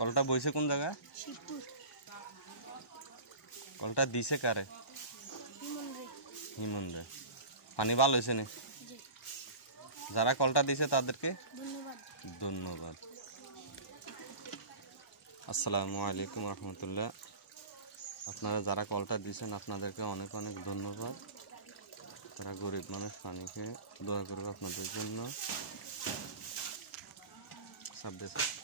কলটা বইছে কোন জায়গা? শিবপুর। কলটা দিছে কারে? হিমন হিমন রে। রে। পানি ভালো হয়েছে নি? জি। যারা কলটা দিছে তাদেরকে ধন্যবাদ। ধন্যবাদ। আসসালামু আলাইকুম রহমতুল্লাহ। আপনারা যারা কলটা দিয়েছেন আপনাদেরকে অনেক অনেক ধন্যবাদ। তারা গরিব মানুষ, পানি খেয়ে দোয়া করবে আপনাদের জন্য। সাবধানে।